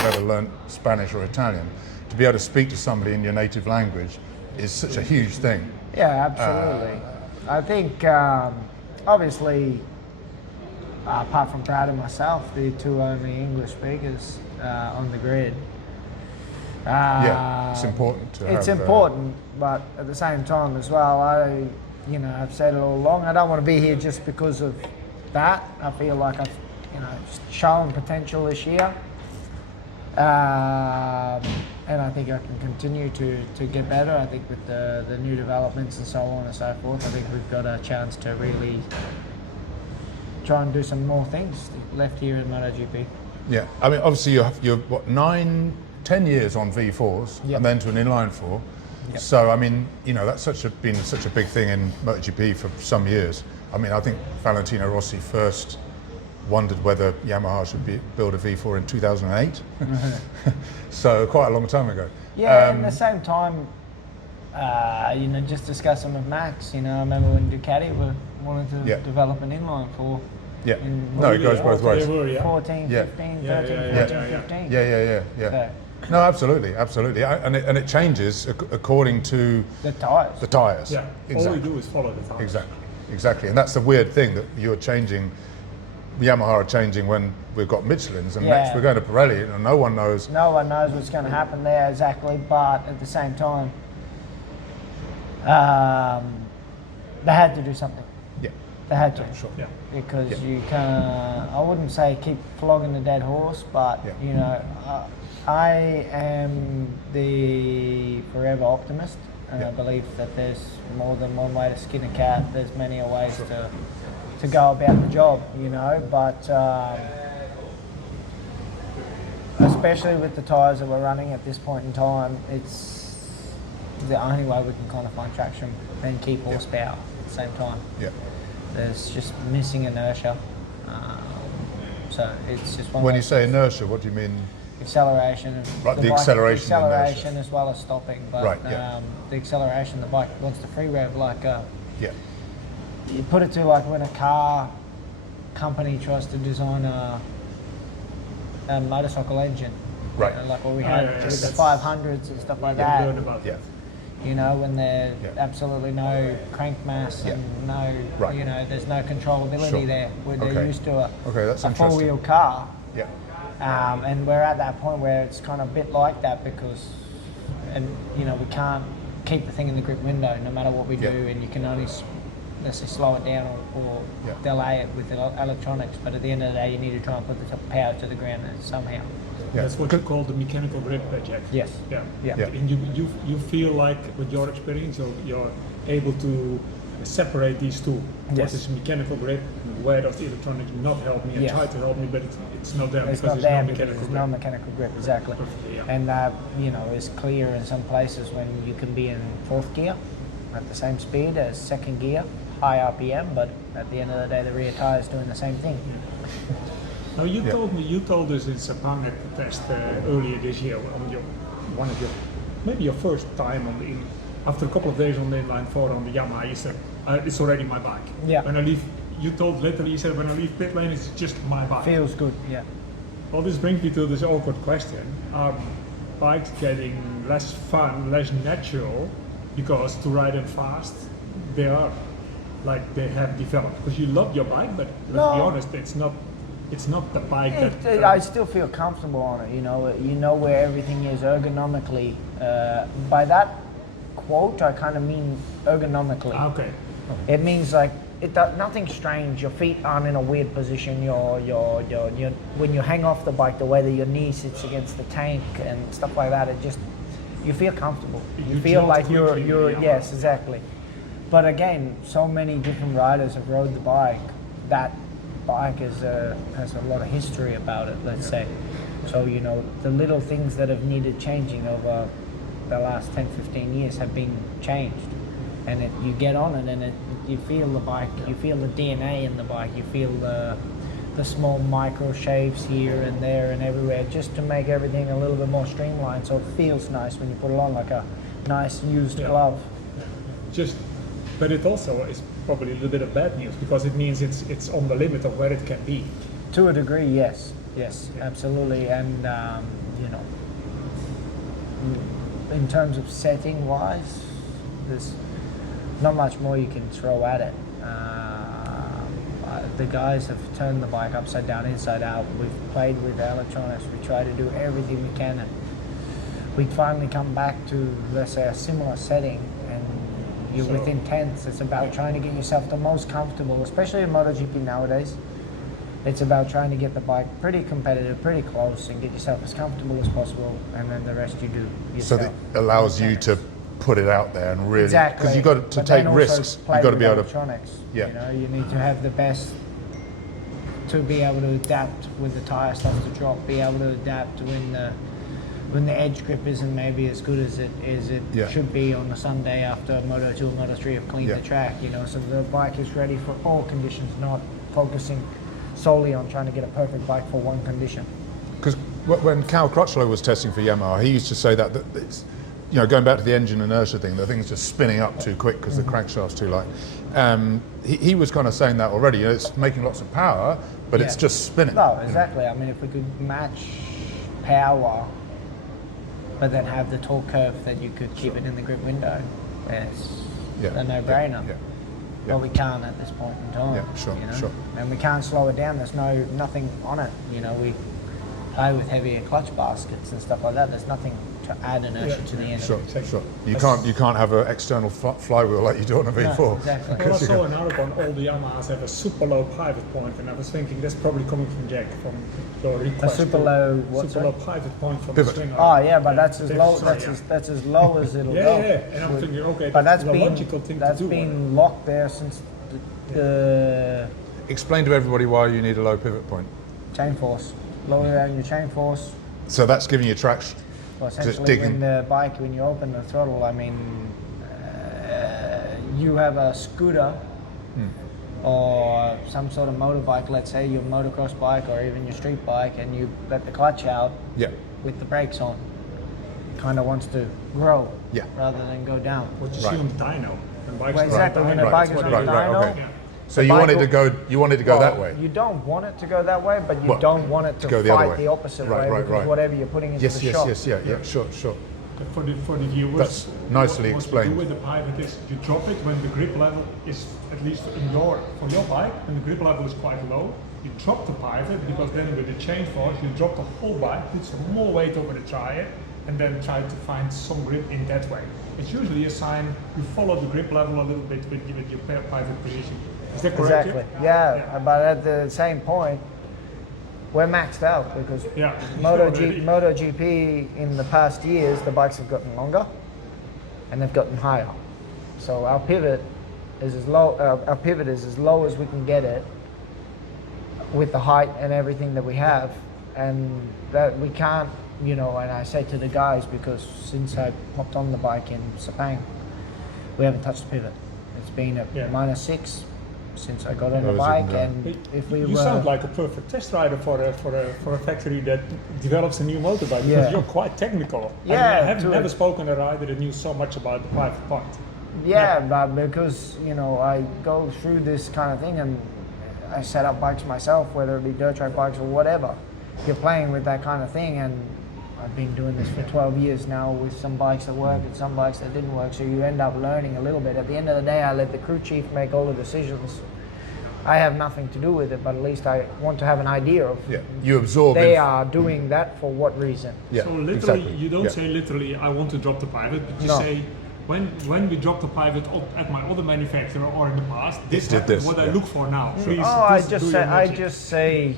have ever learnt Spanish or Italian, to be able to speak to somebody in your native language is such a huge thing. Yeah, absolutely. I think, obviously, apart from Brad and myself, the two only English speakers on the grid. It's important to It's have, important, but at the same time as well, I've said it all along, I don't want to be here just because of that. I feel like I've, shown potential this year. And I think I can continue to get better. I think with the new developments and so on and so forth, I think we've got a chance to really try and do some more things left here in Motogp. Yeah, I mean, obviously you're what, 9-10 years on V4s, Yep. and then to an inline four. Yep. So I mean, that's been such a big thing in MotoGP for some years. I mean, I think Valentino Rossi first wondered whether Yamaha should build a V4 in 2008. So quite a long time ago. Yeah, at the same time, just discussing with Max, I remember when Ducati wanted to develop an inline four. Yeah, no, it goes both ways. 14, 15, 13, 14, 15. Yeah. So, no, absolutely. And it changes according to the tyres. The tyres. Yeah, exactly. All we do is follow the tyres. Exactly. And that's the weird thing, that you're changing, Yamaha are changing when we've got Michelins, and next we're going to Pirelli, and no one knows. No one knows what's going to happen there, exactly, but at the same time, they had to do something. Yeah. They had to. Sure. Yeah. Because you can't, I wouldn't say keep flogging the dead horse, but, I am the forever optimist, and I believe that there's more than one way to skin a cat. There's many ways to go about the job, but especially with the tyres that we're running at this point in time, it's the only way we can kind of find traction and keep horsepower at the same time. Yeah. There's just missing inertia. So it's just one. When you say inertia, what do you mean? Acceleration. Right, the acceleration acceleration as well as stopping. But right, the acceleration, the bike wants to free rev like yeah. You put it to like when a car company tries to design a motorcycle engine. Right. Like what we had with the 500s and stuff like that. Learned about that. When there's absolutely no crank mass and no, there's no controllability there. Where they're used to a four-wheel car. Yeah. And we're at that point where it's kind of a bit like that because, we can't keep the thing in the grip window no matter what we do, and you can only, let's say, slow it down or delay it with electronics. But at the end of the day, you need to try and put the power to the ground somehow. Yeah. That's what you call the mechanical grip, Jack. Yes. Yeah. And you feel like with your experience, you're able to separate these two. Yes. What is mechanical grip? Where does the electronics not help me? And try to help me, but it's not there It's because not there there's no because mechanical there's grip. no mechanical grip, exactly. Perfectly, yeah. And it's clear in some places when you can be in fourth gear at the same speed as second gear, high RPM, but at the end of the day, the rear tire is doing the same thing. Now you told us in Sapang test earlier this year on maybe your first time after a couple of days on the inline four on the Yamaha, you said it's already my bike. Yeah. When I leave, you told literally, you said when I leave pit lane, it's just my bike. Feels good, yeah. Well, this brings me to this awkward question: are bikes getting less fun, less natural, because to ride them fast, they have developed? Because you love your bike, but let's be honest, it's not the bike that... I still feel comfortable on it, you know where everything is ergonomically. By that quote, I kind of mean ergonomically. Okay. It means like, nothing strange, your feet aren't in a weird position, when you hang off the bike, the way that your knee sits against the tank and stuff like that, you feel comfortable. You feel like you're yes, exactly. But again, so many different riders have rode the bike. That bike has a lot of history about it, let's say. So, the little things that have needed changing over the last 10-15 years have been changed. And you get on it and you feel the bike, you feel the DNA in the bike, you feel the small micro shaves here and there and everywhere, just to make everything a little bit more streamlined, so it feels nice when you put it on, like a nice used glove. But it also is probably a little bit of bad news, because it means it's on the limit of where it can be. To a degree, yes. Yes, absolutely. And you know, in terms of setting wise, there's not much more you can throw at it. The guys have turned the bike upside down, inside out. We've played with electronics. We try to do everything we can, and we finally come back to, let's say, a similar setting, and you're within tenths. It's about trying to get yourself the most comfortable, especially in MotoGP nowadays. It's about trying to get the bike pretty competitive, pretty close, and get yourself as comfortable as possible, and then the rest you do yourself. So that allows you to put it out there and really, exactly, because you've got to take risks. You've got to be able to. Electronics. Yeah. You know, you need to have the best to be able to adapt when the tire starts to drop. Be able to adapt when the edge grip isn't maybe as good as it should be on a Sunday after Moto2 or Moto3 have cleaned the track. You know, so the bike is ready for all conditions, not focusing solely on trying to get a perfect bike for one condition. Because when Cal Crutchlow was testing for Yamaha, he used to say that it's, you know, going back to the engine inertia thing, the thing's just spinning up too quick because the crankshaft's too light. He was kind of saying that already. You know, it's making lots of power, but it's just spinning. No, exactly. I mean, if we could match power, but then have the torque curve that you could keep it in the grip window, it's a no-brainer. Yeah. But we can't at this point in time. Yeah, sure, you know? sure. And we can't slow it down. There's nothing on it. You know, we play with heavier clutch baskets and stuff like that. There's nothing to add inertia to the end. Sure. You can't have an external flywheel like you do on a V4. No, exactly. Well, I saw an article on all the Yamahas have a super low pivot point, and I was thinking that's probably coming from Jack, from your request. A super low super low pivot point from Pivot. the stringer. Oh yeah, but that's as low. Sorry, That's as low as it'll yeah, go. yeah. And I'm thinking, okay, But that's that's the been logical thing that's to do. been locked there since the Explain to everybody why you need a low pivot point. chain force. Lower down your chain force. So that's giving you traction. Well, Just essentially, digging. when you open the throttle, I mean, you have a scooter or some sort of motorbike, let's say your motocross bike or even your street bike, and you let the clutch out Yeah. with the brakes on. Kind of wants to grow rather than go down. What you see on the dyno. When bikes Well, are exactly, when dyno, a bike that's is what on they the do. dyno, okay. So the you bike wanted to go well, that way. You don't want it to go that way, but you Well, don't want it to go the other fight way. the opposite Right, way right, because right. whatever you're putting into the shop. Yeah, sure. For the viewers, That's nicely what explained. you do with the pivot is you drop it when the grip level is, at least for your bike, when the grip level is quite low. You drop the pivot because then with the chain force you drop the whole bike, put some more weight over the tire, and then try to find some grip in that way. It's usually a sign you follow the grip level a little bit with your pivot position. Is that correct? Exactly. Yeah, but at the same point, we're maxed out because MotoGP in the past years, the bikes have gotten longer and they've gotten higher. So our pivot is as low. Our pivot is as low as we can get it with the height and everything that we have, and that we can't. You know, and I say to the guys because since I hopped on the bike in Sepang, we haven't touched the pivot. It's been at -6 since I got on the bike, and if we you sound like a perfect test rider for a factory that develops a new motorbike because you're quite technical. Yeah, I have never spoken to a rider that knew so much about the pivot point. Yeah, but because you know I go through this kind of thing and I set up bikes myself, whether it be dirt track bikes or whatever. You're playing with that kind of thing, and I've been doing this for 12 years now with some bikes that work and some bikes that didn't work, so you end up learning a little bit. At the end of the day, I let the crew chief make all the decisions. I have nothing to do with it, but at least I want to have an idea of You absorb they are doing that for what reason. Yeah, So literally, you don't say literally, I want to drop the pivot, but you say, when we drop the pivot at my other manufacturer or in the past, this is what I look for now. Please, I just say,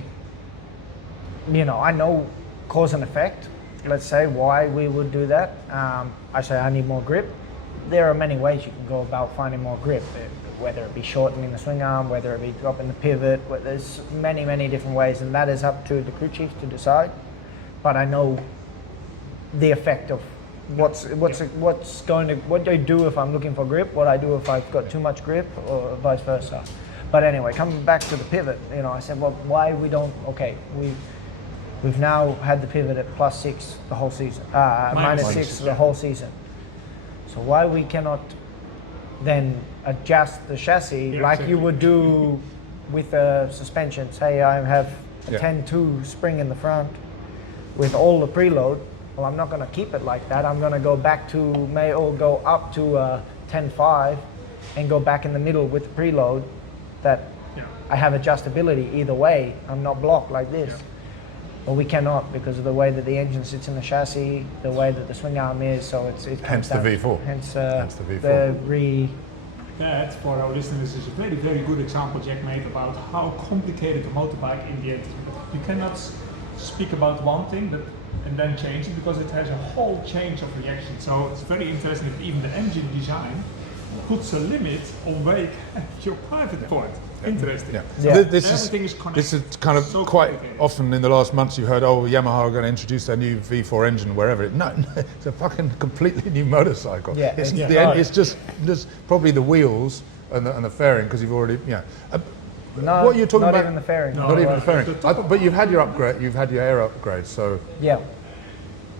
you know, I know cause and effect. Let's say why we would do that. I say I need more grip. There are many ways you can go about finding more grip, whether it be shortening the swing arm, whether it be dropping the pivot. There's many different ways, and that is up to the crew chief to decide. But I know the effect of what do I do if I'm looking for grip, what I do if I've got too much grip, or vice versa. But anyway, coming back to the pivot, you know, I said, well, why we don't? Okay, we've now had the pivot at +6 the whole season, -6 the whole season. So why we cannot then adjust the chassis like you would do with the suspension? Say I have a Yeah. 10.2 spring in the front with all the preload. Well, I'm not going to keep it like that. I'm going to go back to, or go up to 10.5 and go back in the middle with the preload that Yeah. I have adjustability either way. I'm not blocked like this. Yeah. But we cannot because of the way that the engine sits in the chassis, the way that the swing arm is, so it Hence comes the down. V4. Hence, Hence the V4. That, for our listeners, is a very, very good example Jack made about how complicated a motorbike in the end is. You cannot speak about one thing and then change it because it has a whole change of reaction. So it's very interesting that even the engine design puts a limit on where you can have your private point. Interesting. Yeah. Yeah. So this Everything is is connected. this is kind of So quite complicated. often in the last months you heard, oh, Yamaha are going to introduce their new V4 engine wherever. No, it's a fucking completely new motorcycle. Yeah, it's, it's the not. it's just probably the wheels and the fairing because you've already No, what are you talking not about? even the fairing. No. Not even well, the fairing. the top But you've had your upgrade. You've had your air upgrade. So Yeah.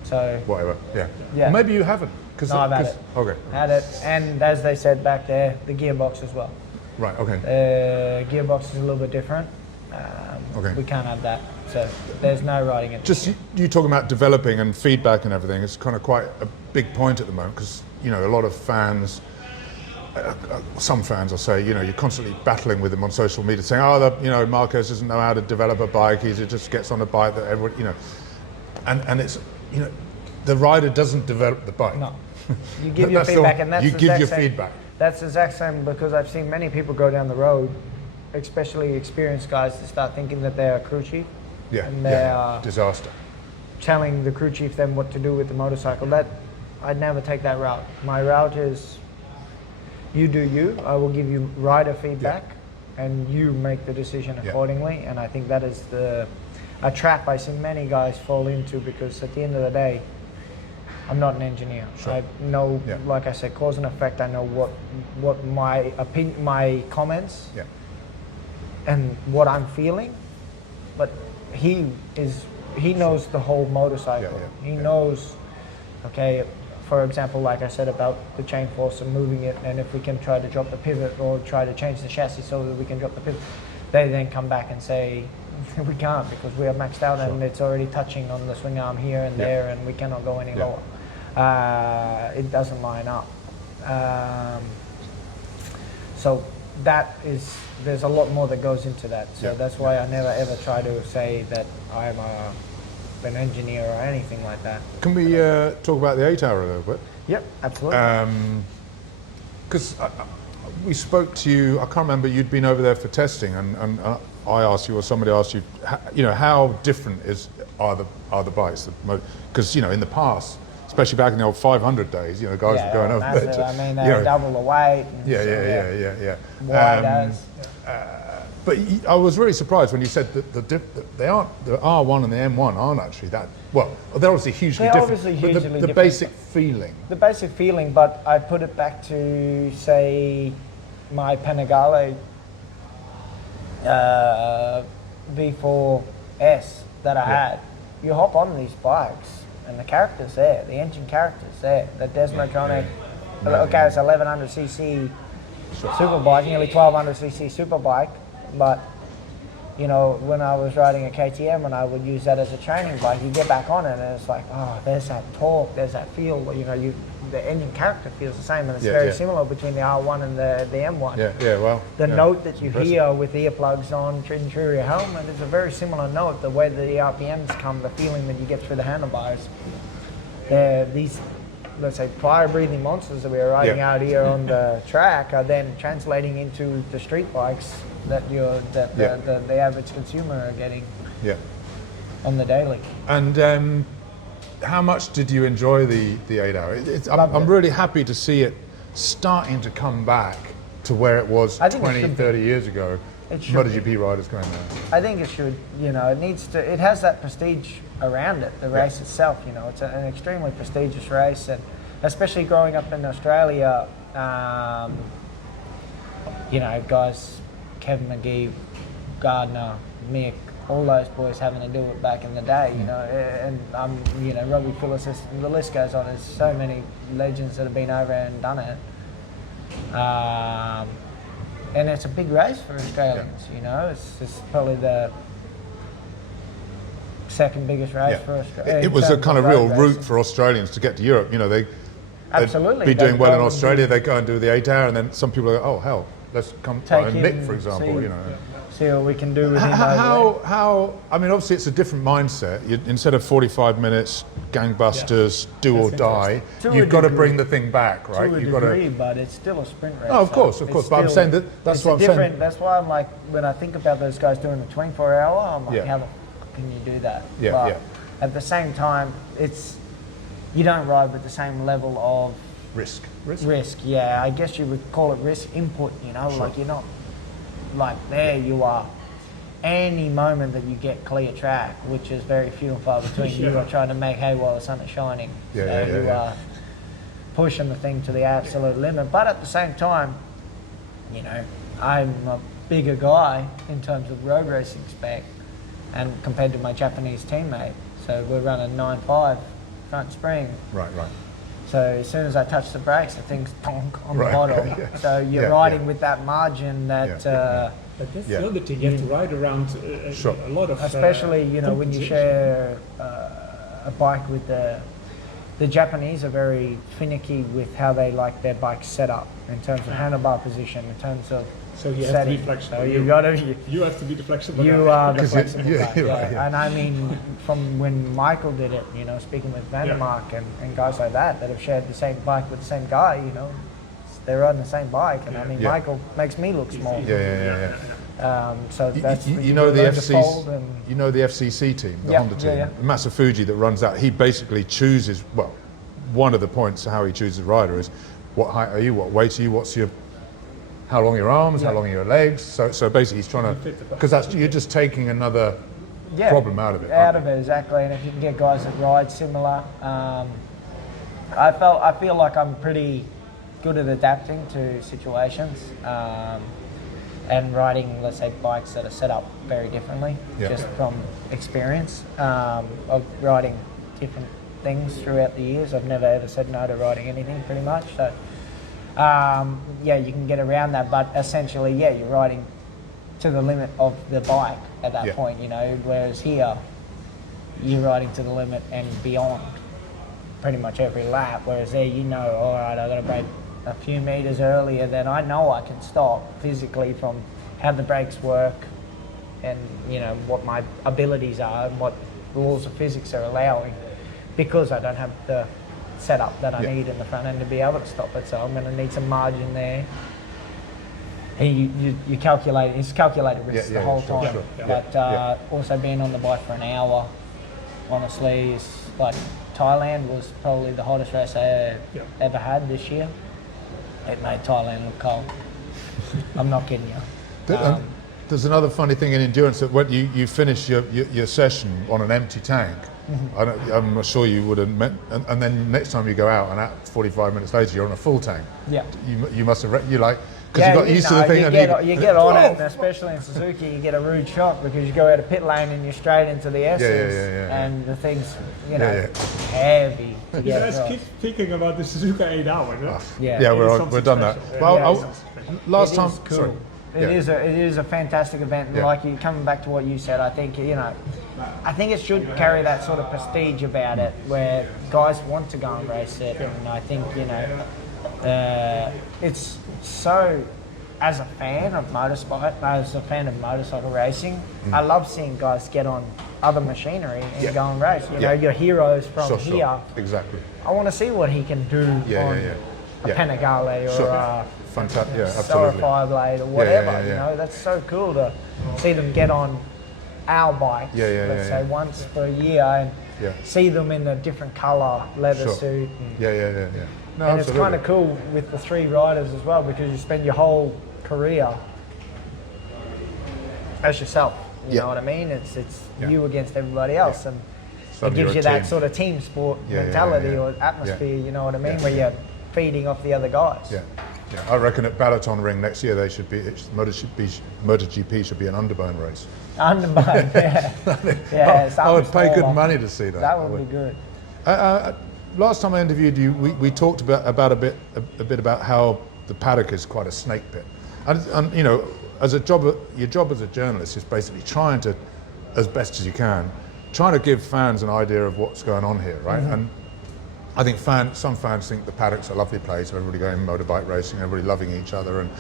So whatever. Yeah. Yeah. Or maybe you haven't. No, I've had it. Okay. had it, and as they said back there, the gearbox as well. Right. Okay. Gearbox is a little bit different. Okay. We can't have that, so there's no riding it. Just you talking about developing and feedback and everything. It's kind of quite a big point at the moment because a lot of fans, some fans, I'll say, you're constantly battling with them on social media, saying, "Oh, Marquez doesn't know how to develop a bike. He just gets on a bike that everyone, and it's, the rider doesn't develop the bike. No, you give your That's the- feedback, and that's you the give exact your same, feedback. That's the exact same because I've seen many people go down the road, especially experienced guys, that start thinking that they're a crew chief. Yeah. And they Yeah. are Disaster. telling the crew chief then what to do with the motorcycle. That I'd never take that route. My route is you do you. I will give you rider feedback, and you make the decision Yeah. accordingly. And I think that is a trap I see many guys fall into because at the end of the day, I'm not an engineer. Sure. I know, Yeah. like I said, cause and effect. I know what my opinion, my comments, Yeah. and what I'm feeling, but he knows the whole motorcycle. Yeah, yeah, He yeah. knows, okay, for example, like I said about the chain force and moving it, and if we can try to drop the pivot or try to change the chassis so that we can drop the pivot, they then come back and say we can't because we are maxed out and it's already touching on the swing arm here and Yeah. there, and we cannot go any Yeah. lower. It doesn't line up. So there's a lot more that goes into that. So Yeah. that's why I never ever try to say that I'm an engineer or anything like that. Can we talk about the 8 hour a little bit? Yep, absolutely. Because we spoke to you, I can't remember, you'd been over there for testing, and I asked you, or somebody asked you, how different are the bikes? Because in the past, especially back in the old 500 days, guys were going over massive. there. I mean, they're double the weight. And Yeah. Wide as. But I was really surprised when you said that the R1 and the M1 aren't actually that well. They're obviously hugely They're different. obviously but hugely the different. basic feeling. The basic feeling, but I put it back to, say, my Panigale V4S that I had. You hop on these bikes and the character's there, the engine character's there. The Desmotronic, okay, it's 1100cc superbike, nearly 1200cc superbike, but when I was riding a KTM and I would use that as a training bike, you get back on it and it's like, oh, there's that torque, there's that feel, the engine character feels the same, and it's very similar between the R1 and the M1. The note that you hear with earplugs on through your helmet is a very similar note. The way that the RPMs come, the feeling that you get through the handlebars. These, let's say, fire-breathing monsters that we are riding out here on the track are then translating into the street bikes that the average consumer are getting on the daily. And how much did you enjoy the 8 hour? I'm really happy to see it starting to come back to where it was I think 20, 30 years ago. It should MotoGP riders going there. I think it should, it needs to, it has that prestige around it, the race itself, it's an extremely prestigious race, and especially growing up in Australia, guys, Kevin McGee, Gardner, Mick, all those boys having to do it back in the day, and Robbie Phillips, the list goes on. There's so many legends that have been over and done it. And it's a big race for Australians, it's probably second biggest race Yeah. for Australia. It was a kind of real route for Australians to get to Europe. You know, they'd Absolutely. be doing They'd well go in and Australia, they go and do the 8 hour, and then some people go, oh hell, let's come Take and him, Nick, for example. see- You know, see what we can do with him over there. how? I mean, obviously it's a different mindset. Instead of 45 minutes, gangbusters, do or die, To a you've got to degree. bring the thing back, right? To a You've degree, but it's still a sprint race. Oh, of so course. it's But I'm still- saying that's it's what a I'm different. saying. That's why I'm like, when I think about those guys doing a 24 hour, I'm like, Yeah. how the fuck can you do that? Yeah, but yeah. at the same time, you don't ride with the same level of Risk. risk. Yeah, I guess you would call it risk input. You know, Sure. like you're not like there. You are. Any moment that you get clear track, which is very few and far between, you are trying to make hay while the sun is shining. Yeah, so yeah, yeah, you yeah. are pushing the thing to the absolute limit. But at the same time, you know, I'm a bigger guy in terms of road racing spec, and compared to my Japanese teammate. So we're running 9.5 front spring. Right. So as soon as I touch the brakes, the thing's tonk on Right, the bottom. okay, yeah. So you're Yeah, riding yeah. with that margin that, But that's Yeah. the other thing. You have to ride around Sure. a lot of. especially you know when you competition. share a bike with the Japanese are very finicky with how they like their bikes set up in terms of handlebar position, in terms of So you have to setting. be flexible. So you got to. You have to be the flexible. You guy. are the 'Cause flexible yeah, guy, you're yeah. right, yeah. And I mean, from when Michael did it, you know, speaking with Vandermark and guys like that have shared the same bike with the same guy, you know, they're riding the same bike, and I mean, Yeah. Michael makes me look small. Yeah. So that's You know the learn to fold FCC. and- You know the FCC team, the Yeah, Honda team, yeah. Masafuji that runs that. He basically chooses. Well, one of the points of how he chooses a rider is what height are you, what weight are you, what's your, how long are your arms, how Yeah. long are your legs. So basically, he's trying to, Fit the bike. because that's you're just taking another problem out of it. Out aren't of it, exactly. And if you can get guys that ride similar, I feel like I'm pretty good at adapting to situations and riding, let's say, bikes that are set up very differently, Yeah. just from experience of riding different things throughout the years. I've never ever said no to riding anything, pretty much. So, yeah, you can get around that, but essentially, yeah, you're riding to the limit of the bike at that Yeah. point, you know, whereas here, you're riding to the limit and beyond pretty much every lap, whereas there, you know, all right, I've got to brake a few meters earlier, then I know I can stop physically from how the brakes work and, you know, what my abilities are and what rules of physics are allowing, because I don't have the setup that I Yeah. need in the front end to be able to stop it. So I'm going to need some margin there. And you calculate, it's calculated risks Yeah, the whole sure, time. sure. But Yeah. also being on the bike for an hour, honestly, is like Thailand was probably the hottest race I ever had this year. It made Thailand look cold. I'm not kidding you. There's another funny thing in endurance that when you finish your session on an empty tank, I'm sure you would have met, and then next time you go out and at 45 minutes later you're on a full tank. Yeah. You must have you like because you got used to the thing. You get on it, and especially in Suzuki, you get a rude shock because you go out of pit lane and you're straight into the S's, yeah. and the thing's, you know, Yeah, heavy to You get guys across. keep thinking about the Suzuka 8 hours. Huh? Yeah. Yeah, It is we're something done that. special. Well, Yeah, I'll- it's something special. last It time, is cool. sorry. It is a fantastic event, and Yeah. like you coming back to what you said, I think, you know, I think it should carry that sort of prestige about it, where guys want to go and race it, and I think, you know, it's so. As a fan of motorsport, as a fan of motorcycle racing, I love seeing guys get on other machinery and Yeah. go and race. You know, Yeah. your heroes from Sure, here. exactly. I want to see what he can do Yeah, on yeah. a Panigale or Sure. a Fantastic. Yeah, Star absolutely. Fireblade or whatever. yeah. You know, that's so cool to see them get on our bikes. Yeah, let's yeah. say once for a year and Yeah. see them in a different colour leather Sure. suit. Yeah. No, And it's absolutely. kind of cool with the three riders as well, because you spend your whole career as yourself. You Yeah. know what I mean? It's Yeah. you against everybody else, and Suddenly it gives you're you a that team. sort of team sport Yeah, mentality or Yeah. atmosphere. You know what I mean? Yeah. Where you're feeding off the other guys. Yeah. I reckon at Balaton Ring next year they should be MotoGP should be an underbone race. Underbone, yeah. I would pay good smaller. money to see that. That I would be good. Last time I interviewed you, we talked about a bit about how the paddock is quite a snake pit, and you know, as a job, your job as a journalist is basically trying to, as best as you can, trying to give fans an idea of what's going on here, right? And I think some fans think the paddock's a lovely place, everybody going motorbike racing, everybody loving each other, and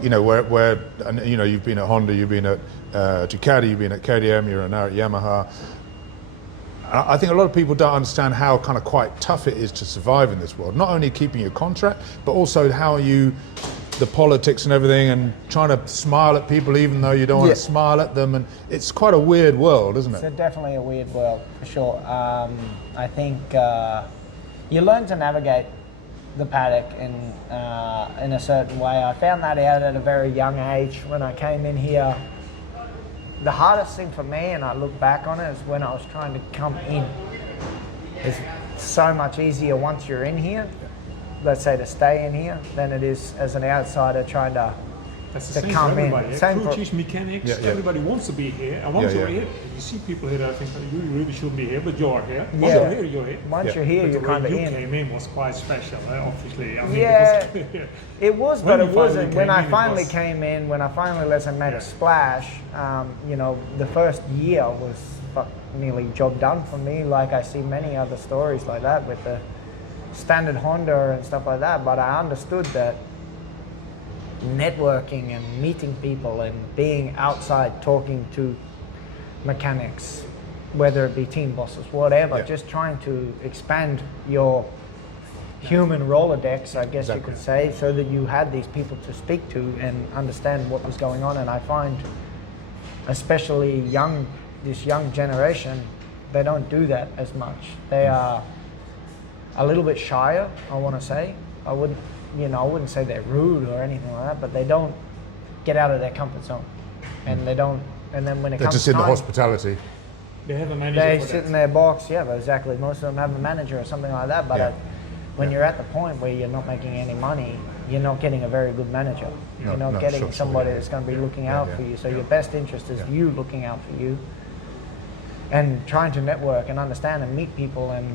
you know, and you know, you've been at Honda, you've been at Ducati, you've been at KTM, you're now at Yamaha. I think a lot of people don't understand how kind of quite tough it is to survive in this world. Not only keeping your contract, but also how the politics and everything, and trying to smile at people even though you don't want to smile at them. And it's quite a weird world, isn't it? It's definitely a weird world, for sure. I think you learn to navigate the paddock in a certain way. I found that out at a very young age when I came in here. The hardest thing for me, and I look back on it, is when I was trying to come in. It's so much easier once you're in here, let's say to stay in here, than it is as an outsider trying to That's the same come for everybody. in. Crew chiefs, mechanics, everybody wants to be here. And once you're here, you see people here that I think you really shouldn't be here, but you're here. Once you're here, you're here. Once you're here, but you're kind of in. You came in was quite special, obviously. I mean, it was, but it wasn't. When I finally was... came in, when I finally let them make a splash, you know, the first year was nearly job done for me. Like I see many other stories like that with the standard Honda and stuff like that, but I understood that networking and meeting people and being outside talking to mechanics, whether it be team bosses, whatever, just trying to expand your human Rolodex, I guess you could say, so that you had these people to speak to and understand what was going on. And I find, especially this young generation, they don't do that as much. They are a little bit shyer, I want to say. I wouldn't say they're rude or anything like that, but they don't get out of their comfort zone, and they don't. And then when it they're comes just to in the hospitality. They have a manager. They for sit that. in their box. Yeah, but exactly. Most of them have a manager or something like that. But when you're at the point where you're not making any money, you're not getting a very good manager. You're not getting somebody that's going to be looking out for you. So your best interest is you looking out for you, and trying to network and understand and meet people and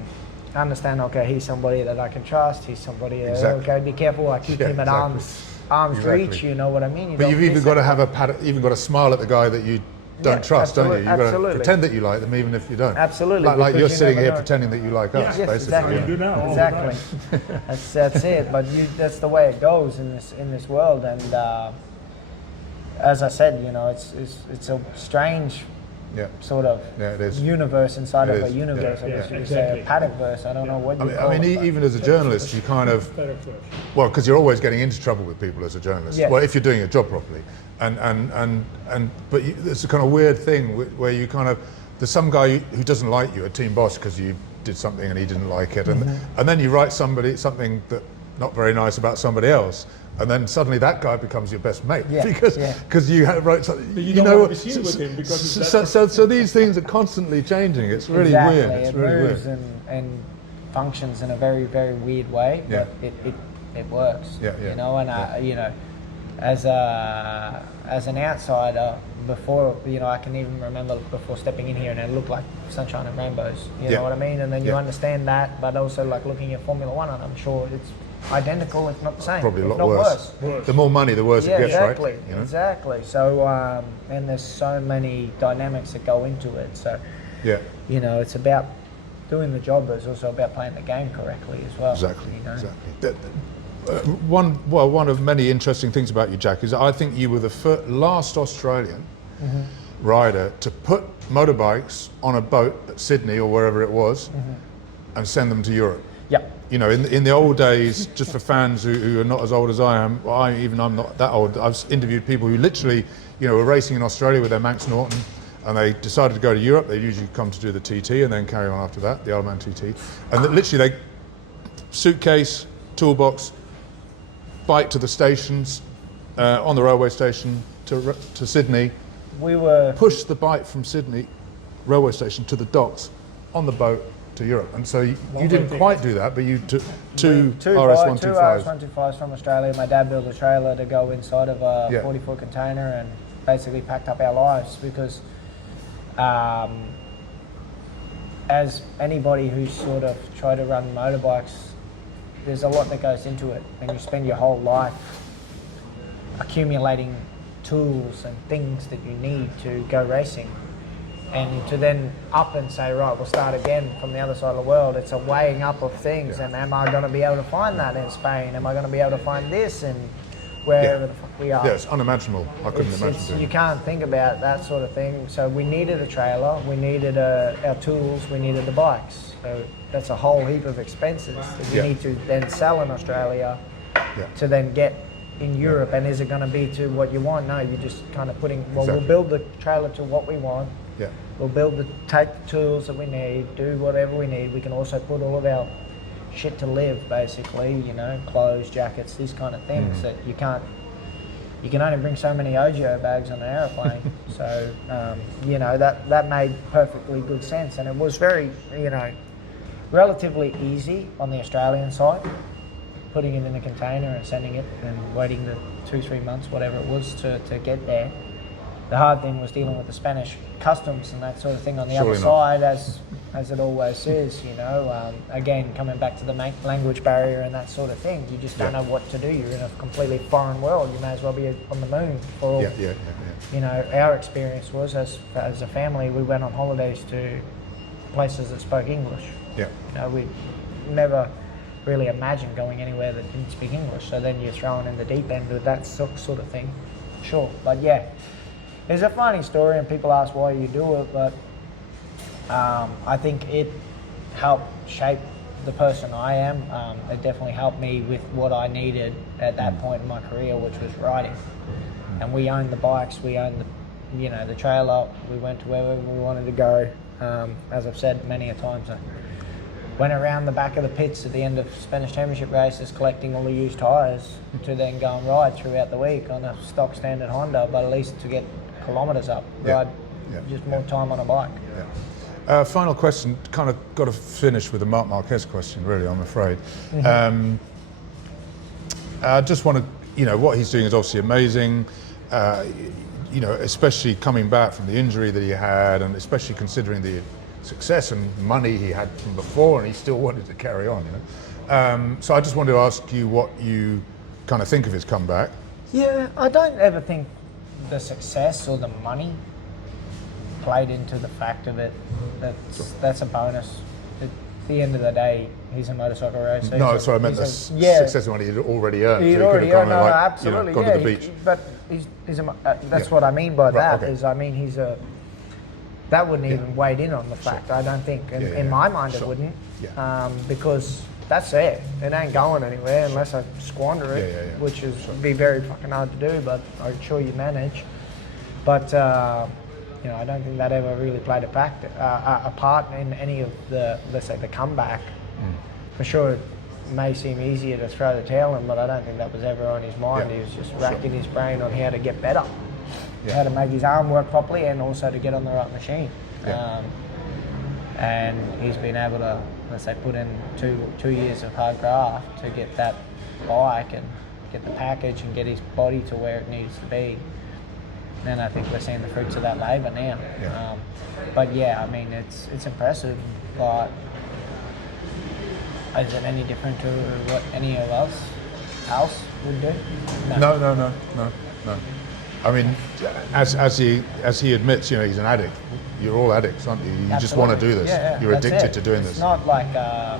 understand, okay, he's somebody that I can trust, he's somebody that, okay, be careful, I keep him at arm's reach, you know what I mean? But you've even got to have even got to smile at the guy that you don't trust, don't you? You've got to pretend that you like them even if you don't. Absolutely. Like you're sitting here pretending that you like us, basically. Exactly. You do now. Exactly. That's it. But that's the way it goes in this world. And as I said, you know, it's a strange sort of universe inside of a universe. I guess you could say a paddock-verse. I don't know what you call it. I mean, even as a journalist, you kind of, well, because you're always getting into trouble with people as a journalist. Well, if you're doing your job properly, but it's a kind of weird thing where you kind of, there's some guy who doesn't like you, a team boss, because you did something and he didn't like it, and then you write something that not very nice about somebody else. And then suddenly that guy becomes your best mate because you wrote something. But you don't want to be seen with him because so these things are constantly changing. It's really weird. It's really moves weird. And functions in a very, very weird way, but it works. You know, and you know, as an outsider, before, you know, I can even remember before stepping in here and it looked like sunshine and rainbows. You know what I mean? And then you understand that, but also like looking at Formula One, and I'm sure it's identical, if not the same. Probably a lot worse. The more money, the worse it gets, exactly, right? You know? Exactly. So, and there's so many dynamics that go into it. So, you know, it's about doing the job, but it's also about playing the game correctly as well. Exactly. You know? Exactly. One of many interesting things about you, Jack, is I think you were the last Australian rider to put motorbikes on a boat at Sydney or wherever it was and send them to Europe. You know, in the old days, just for fans who are not as old as I am, I'm not that old, I've interviewed people who literally, you know, were racing in Australia with their Manx Norton, and they decided to go to Europe. They usually come to do the TT and then carry on after that, the Ironman TT. And literally they, suitcase, toolbox, bike to the stations, on the railway station to Sydney. We were push the bike from Sydney railway station to the docks on the boat to Europe, and so you didn't quite do that, but you took two RS125s. Two RS125s from Australia. My dad built a trailer to go inside of a 40-foot container and basically packed up our lives because as anybody who's sort of tried to run motorbikes, there's a lot that goes into it, and you spend your whole life accumulating tools and things that you need to go racing. And to then up and say, right, we'll start again from the other side of the world, it's a weighing up of things. And am I going to be able to find that in Spain? Am I going to be able to find this in wherever the fuck we are? Yeah, it's unimaginable. I couldn't imagine doing You it. can't think about that sort of thing. So we needed a trailer, we needed our tools, we needed the bikes. So that's a whole heap of expenses that we need to then sell in Australia to then get in Europe. And is it going to be to what you want? No, you're just kind of putting, well, Exactly. we'll build the trailer to what we want. Yeah. We'll take the tools that we need, do whatever we need. We can also put all of our shit to live, basically, you know, clothes, jackets, these kind of things that you can only bring so many Ogio bags on an aeroplane. So, you know, that made perfectly good sense. And it was very, you know, relatively easy on the Australian side, putting it in a container and sending it and waiting the 2-3 months, whatever it was, to get there. The hard thing was dealing with the Spanish customs and that sort of thing on the other side, as it always is, you know. Again, coming back to the language barrier and that sort of thing, you just don't know what to do. You're in a completely foreign world. You may as well be on the moon for all. You know, our experience was, as a family, we went on holidays to places that spoke English. Yeah. You know, we never really imagined going anywhere that didn't speak English. So then you're thrown in the deep end with that sort of thing. Sure, but yeah. It's a funny story, and people ask why you do it, but I think it helped shape the person I am. It definitely helped me with what I needed at that point in my career, which was riding. And we owned the bikes, we owned the trailer. We went to wherever we wanted to go. As I've said many a times, I went around the back of the pits at the end of Spanish Championship races collecting all the used tyres to then go and ride throughout the week on a stock standard Honda, but at least to get kilometres up, ride just more time on a bike. Final question, kind of got to finish with the Marquez question, really, I'm afraid. I just want to, you know, what he's doing is obviously amazing, you know, especially coming back from the injury that he had, and especially considering the success and money he had from before, and he still wanted to carry on, you know. So I just wanted to ask you what you kind of think of his comeback. Yeah, I don't ever think the success or the money played into the fact of it. That's a bonus. At the end of the day, he's a motorcycle racer. No, sorry, I meant the success of money he'd already earned. He'd so he already could have earned, gone, no, like, absolutely, you know, gone to the beach. But that's what I mean by that. okay. Is I mean that wouldn't even weigh in on the fact. I don't think, in my mind, it wouldn't, because that's it. It ain't going anywhere unless I squander it, which is be very fucking hard to do. But I'm sure you manage. But you know, I don't think that ever really played a part in any of the, let's say, the comeback. For sure, it may seem easier to throw the towel in, but I don't think that was ever on his mind. He was just racking his brain on how to get better, how to make his arm work properly, and also to get on the right machine. And he's been able to, let's say, put in two years of hard graft to get that bike and get the package and get his body to where it needs to be. And I think we're seeing the fruits of that labour now. But yeah, I mean, it's impressive, but is it any different to what any of us else would do? No. I mean, as he admits, you know, he's an addict. You're all addicts, aren't you? You just want to do this. You're addicted to doing this. It's not like a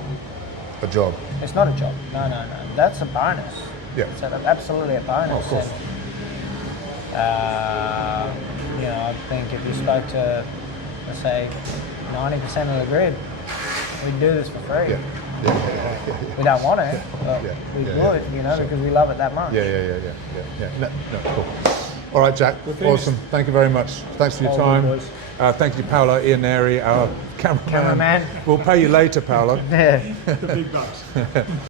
job. It's not a job. No. That's a bonus. It's absolutely a bonus. Oh, of course. And, you know, I think if you spoke to, let's say, 90% of the grid, we'd do this for free. We don't want to, but we would, you know, because we love it that much. No, cool. All right, Jack. Awesome. Thank you very much. Thanks for your time. Thank you, Paolo Ianeri, our cameraman. Cameraman. We'll pay you later, Paolo. The big bucks.